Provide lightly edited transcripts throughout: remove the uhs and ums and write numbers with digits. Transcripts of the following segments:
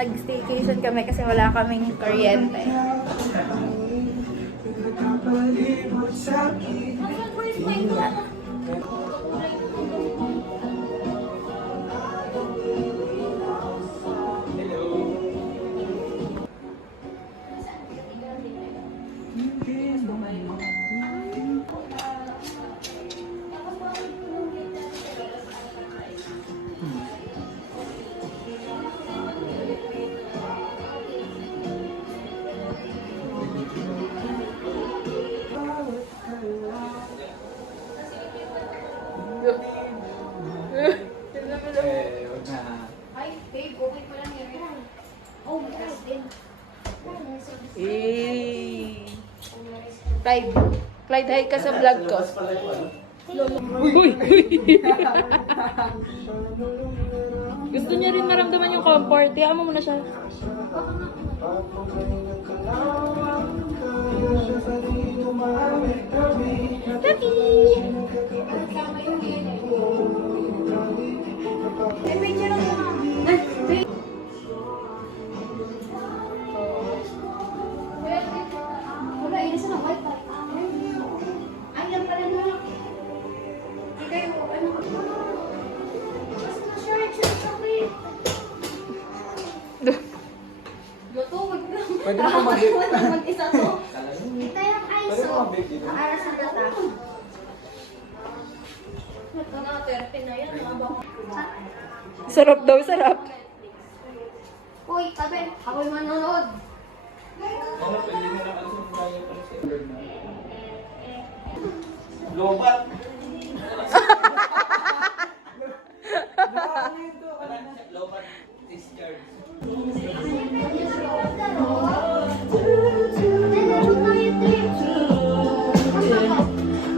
nag-staycation kami kasi wala kaming kuryente. Yan. Ay, babe, okay pa lang yan. Oh, mataas din. Clyde. Clyde, hi ka sa vlog ko. Gusto niya rin maramdaman yung comfort. Hayaan mo muna siya. Tati! Ay, picture lang mo. Wala, inis na wifi. Ay, yan pala na. Okay, ano ka? Sure, okay. Luto, wag na. Pwede mo mag-bake. Mag-isa to. Ito yung Pwede mo mag-bake dito. Aras na gata. Ito na, 30 na yan. Sarap daw, sarap. Uy, tabi. Ako'y manonood. Ano, pwede mo na alisin tayo para sa Lobat! Lobat discharge.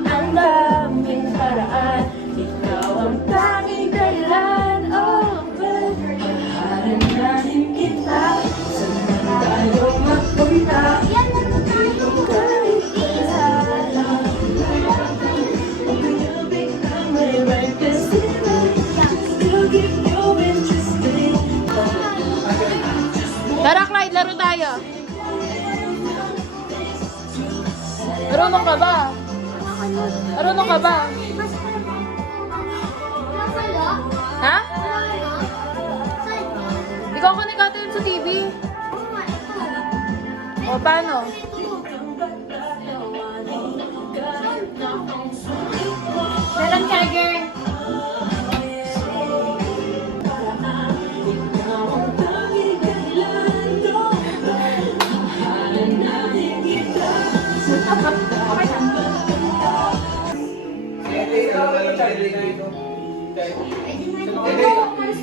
Ang daming paraan, ikaw ang tanging dahilan. Oh, baharan natin kita, saan tayo magpunta? Kahit isa lang, you'll become my right destiny. Still give you interesting. Tara, Clyde, laro tayo. Marunong ka ba? Marunong ka ba? Ha? Ikaw ka nagkataon sa TV? O, paano? Meron charger.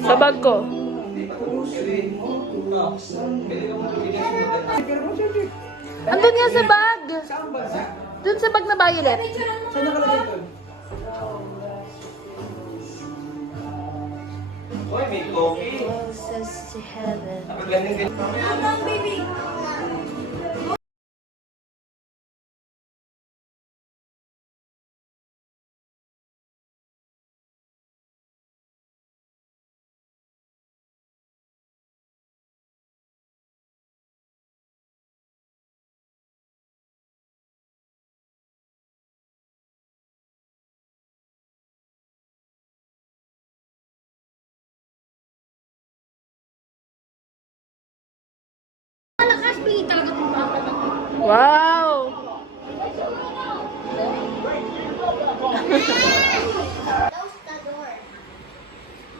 Sa bag ko. Andun nga sa bag. Dun sa bag na violet. Saan nakalagay ito? Uy, may coffee. Closest to heaven. Napaglaning din. Ang baby. Malakas, pili talaga itong bata. Wow! Close the door.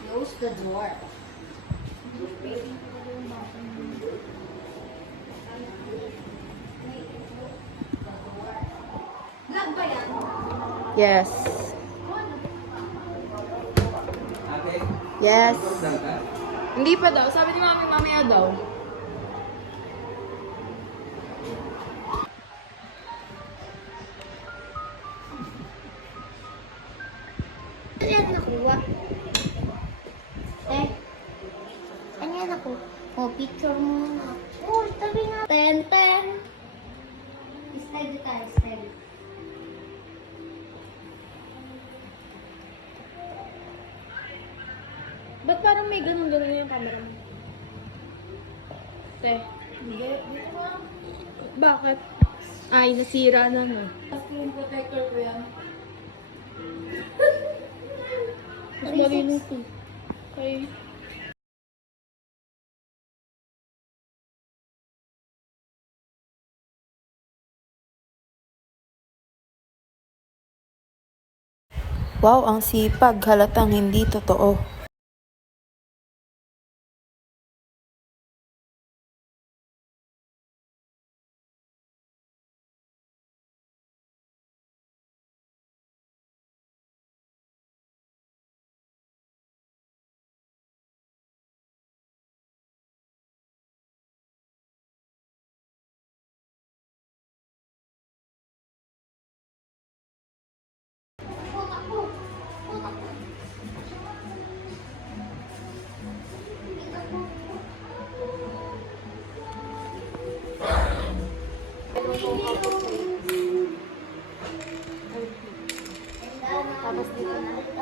Close the door. Vlog ba yan? Yes. Ate, Yes. saan ka? Hindi pa daw. Sabi ni mami, mamaya daw. Ano yan nakuha? Ano yan ako? Oh, picture mo na. Oh, tabi nga. 10. Steady tayo, steady. Ba't parang may ganun-ganun yung camera mo? Te. Bakit? Ay, nasira na no. Screen protector ko yan. Mas malinis to. Okay. Wow, ang sipag, halatang hindi totoo.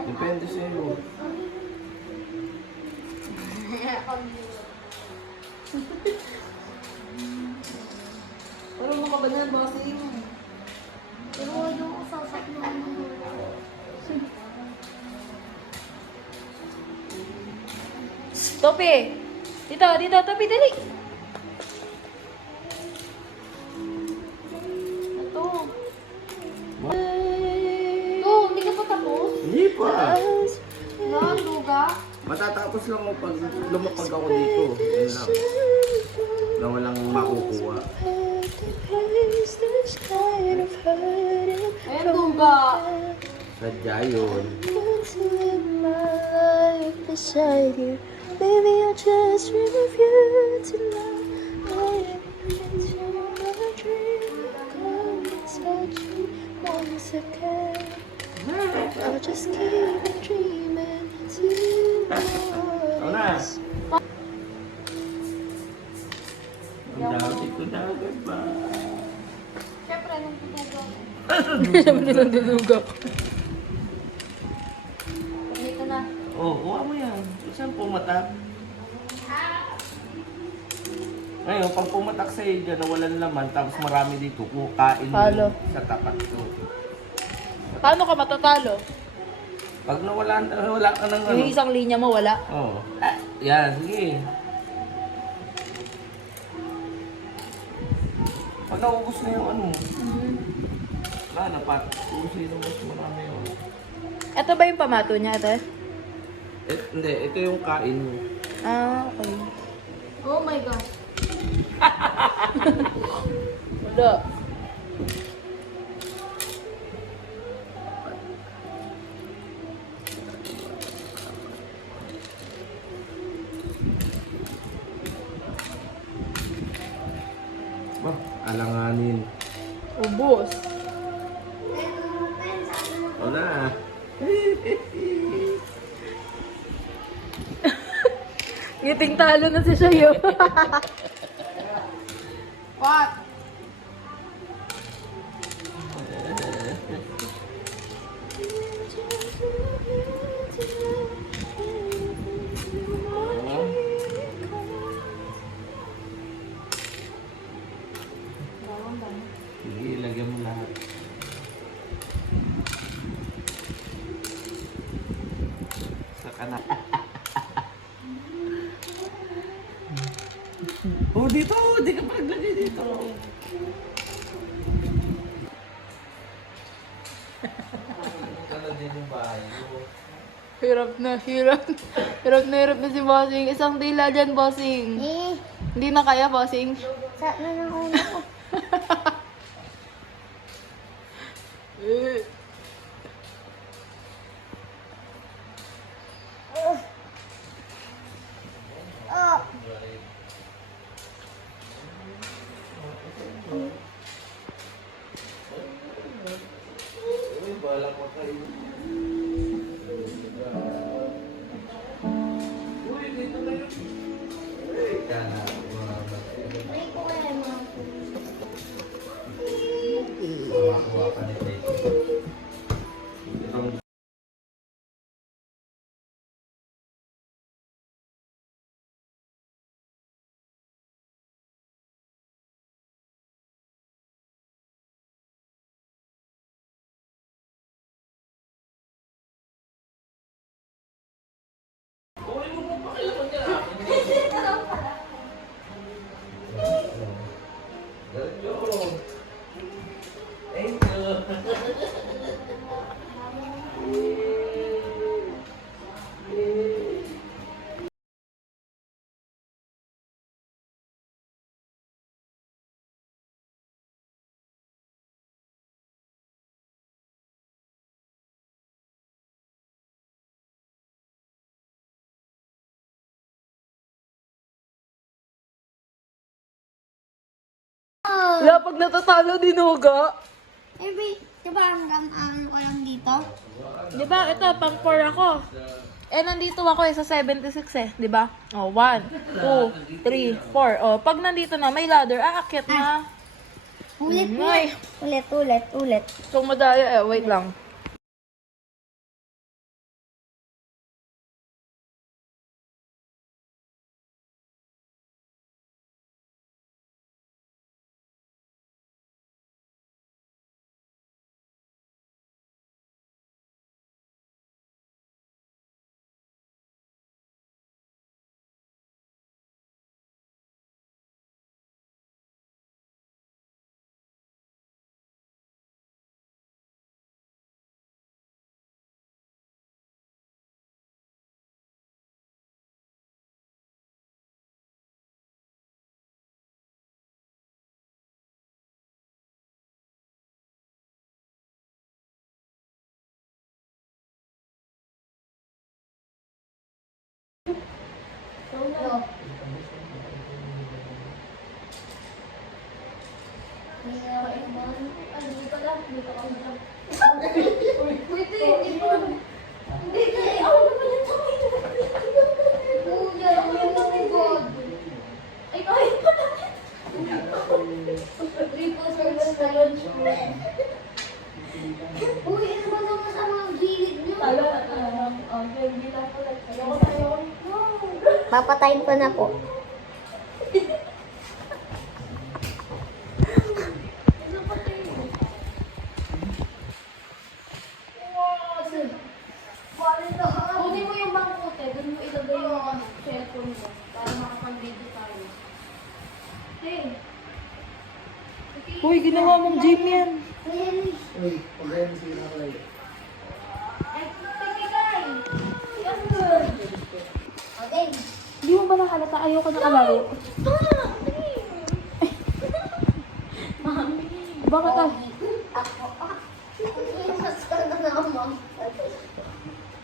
Depende sa iyo. Marunong ka ba na, bossing? Pero yung sasak naman ng ulo. Topi! Dito, dito, Topi, dali! Ito. Ito, hindi ka pa tapos? Hindi pa. Luga? Matatapos lang ako pag lumapag ako dito. Yan lang. Na walang makukuha. Ayan, luga. Sadya yun. Baby, I just dream of you tonight. I into my dream. Come inside you once again. I'll just keep dreaming Ikaw na. tonight. Ang dami ko na agad ba? Siyempre, nung tumugaw. Siyempre nandulugaw. Dito na. Oh, kuha mo yan. Saan pumatak? Ngayon, pag pumatak sa iyo dyan na walang laman, tapos marami dito, kukain mo Halo. sa tapat ko. Paano ka matatalo? Pag wala ka ng ano. Yung isang linya mo, wala. Oo. Yan, sige. Pag naubos na yung ano, wala na pa. Ubusin yung mas marami yun. Ito ba yung pamato niya, ate? Hindi, ito yung kain mo. Ah, okay. Oh my gosh. Wala. Ba, alanganin. Ubus. Wala. Ngiting talo na si Shayo. What? Sige, ilagyan mo lahat. Sa kanan. Oh, dito! Di ka pa naglagay dito. Ano din yung bahay mo? Hirap na, hirap. Hirap na si Bossing. Isang tila dyan, Bossing. Hindi na kaya, Bossing. Sa na ng ulo ko. Uy, balak mo kayo. Uy, dito na yun. Uy, kana. Ay, ko kaya mga. Makakuha ka ni Tito. Wala, pag natatalo, dinuga. Eh, wait. Diba hanggang ano ko lang dito? Di ba? Ito, pang 4 ako. Eh, nandito ako sa 76 eh. Di ba? Oh, 1, 2, 3, 4. Oh, pag nandito na, may ladder, aakyat na. Ulit mo. Ay. Ulit. Kung madaya wait lang. Uy, ano ba naman sa mga gilid nyo? Papatayin ko na po. Kunin mo yung bangkote, doon mo ilagay yung cellphone mo para makapag-video tayo. Hey! Uy, ginawa mong gym yan. Uy, pag-ayan sila ako lang. Ay, tigigay! Okay. Hindi mo ba nakalata? Ayoko na kalaro. Bakit ah? Iwas ka na naman.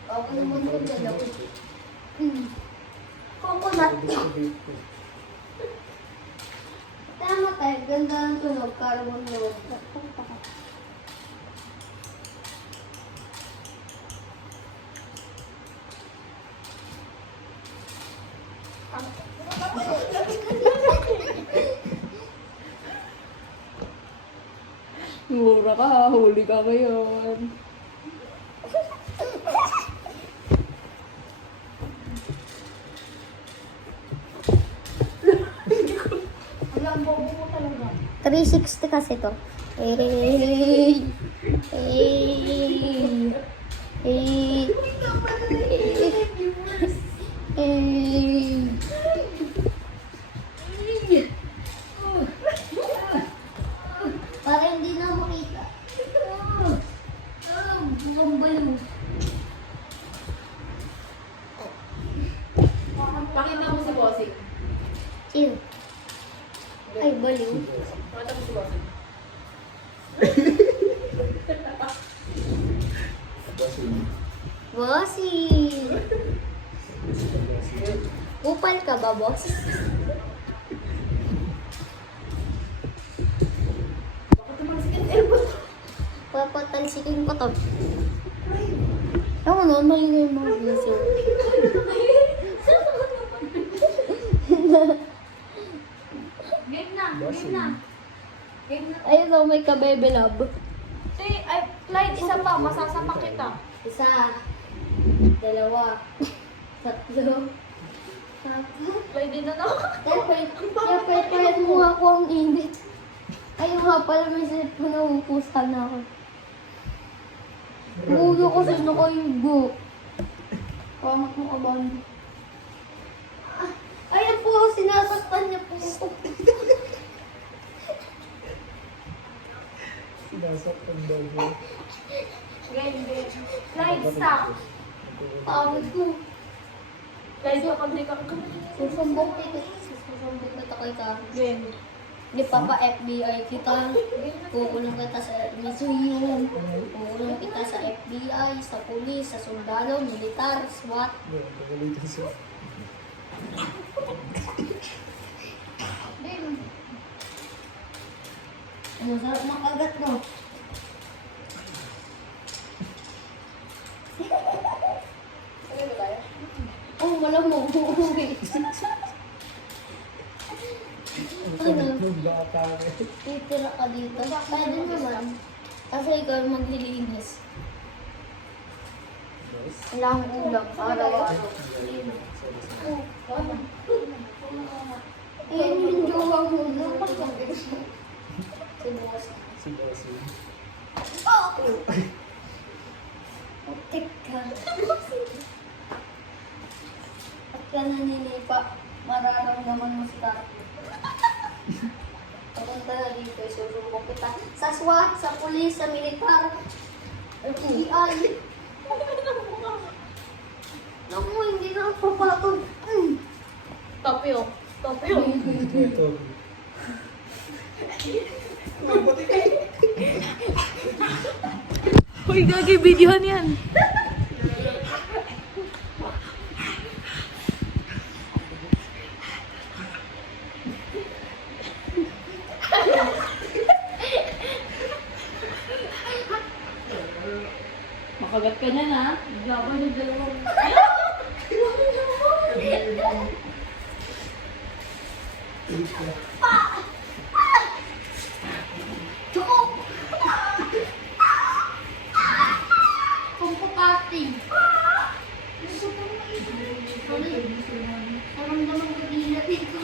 Ako naman ko dalaw. Coconut. Tama tayo. Ganda ng tunog. Carbon load. Mura ka, huli ka ngayon. Ang bobo mo talaga. 360 kasi to. Hey. Hey. Hey. Hey. Para hindi na makita. Mukhang baliw. Pakita mo si Bossing. Sino? Ay, baliw. Pakita mo si Bossing. Bossy! Upal ka ba, boss? Papatalsikin ko to. Ako na, maingay mga giso. Game na, game na. Game na. Ayun o, may kabebe love. Ay, Clyde, isa pa, masasapak kita. Isa. Dalawa. Tatlo. Apat. Clyde, din na ako. Yapay mo ako ang init. Ayun nga pala, may cellphone na upusan na ako. Ulo ko sa nakayugo. Pangat mo ka ba? Ayun po, sinasaktan niya po ako. Sinasaktan daw mo. Game, game. Clyde, stop. Pagod ko. Clyde, kapag di ka Susumbok kita. Susumbok kita kay Karen. Game. Di pa pa FBI kita. Kukulong kita sa museum. Kukulong kita sa FBI, sa pulis, sa sundalo, militar, SWAT. Pagalitan siya. Game. Masarap makagat, no? Oh, malamog. Ano? Titira ka dito. Pwede naman. Kasi ikaw maglilinis. Wala akong ulam. Araw-araw. Ayan yung jowa mo. Sibukas. Oh! Putik ka. At ka naninipa, mararamdaman mo si Tati. Papunta na dito, isurubong kita. Sa SWAT, sa pulis, sa militar, FBI. Naku, hindi na ako papatod. Topyo. Uy, gagi, videohan yan. Makagat ka niyan, ha? Gabay ng dalawang. Tsoko! Kumpukati. Naramdaman ko dila dito.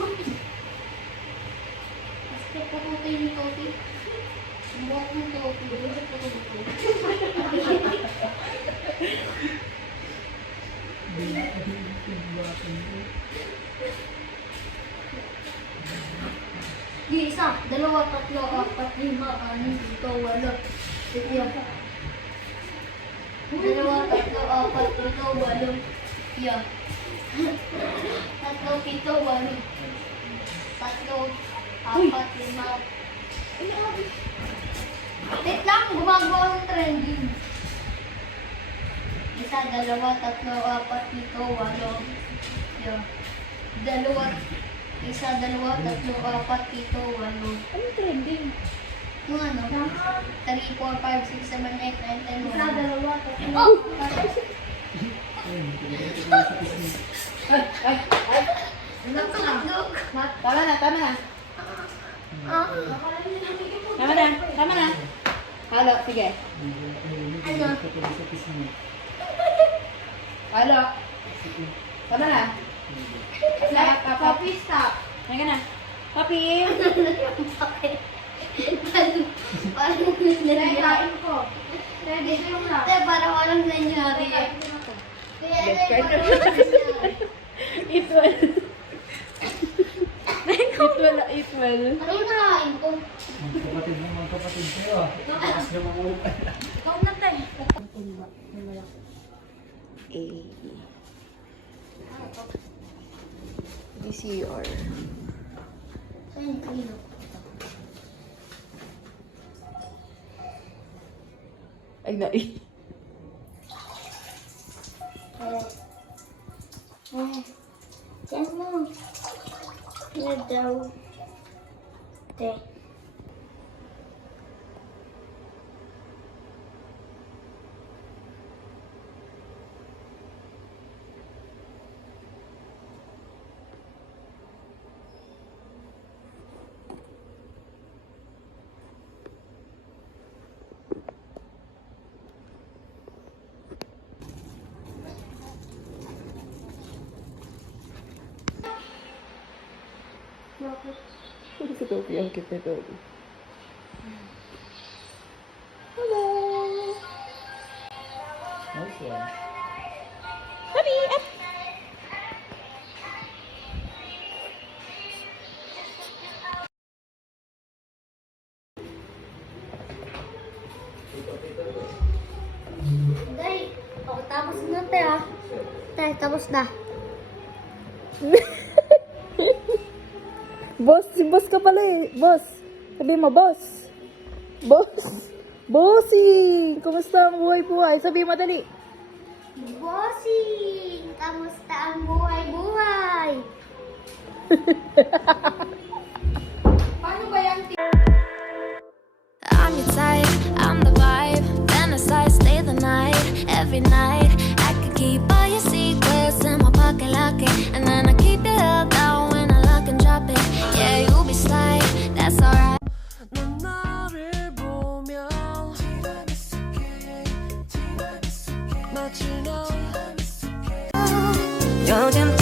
Basta pagkutay ni Topi. Buwak ng Topi. Di isa, dalawa, tatlo, apat, lima, anim, ito, walo. Yan. Dalawa, tatlo, apat, ito, walo. Yan. Tatlo, pito, walo. Tatlo, apat, lima. Wait lang, gumagawa ng trending. Isa, dalawa, tatlo, apat, pito, walo. Yan. Dalawa, isa, dalawa, tatlo, apat, pito, walo. Anong trending? Yung ano? 3, 4, 5, 6, 7, 8, 9, 10, Isa, dalawa, tatlo. Oh! Nagkakalog. Tama na. Tama na. Halo, sige. Ano? Halo. Tama na. Papi, stop. Ayan ka na. Papi. Parang nangyari. ko. Dito yung Te, parang walang nangyari. Eat well. Eat well. Ano yung nakain ko? Magkapatid kayo ah. Ikaw na tayo. DCR. Saan yung kilo? Ay, nai. Yan mo. Yan daw. Te. Si Toby, ang cute ni Toby. Nice one. Toby, up! Day, tapos na te ah. Te, tapos na. Boss, si boss ka pala eh. Boss. Sabi mo, boss. Boss. Bossing! Kumusta ang buhay-buhay? Sabi mo, dali. Bossing! Kamusta ang buhay-buhay? Paano ba yan? Young and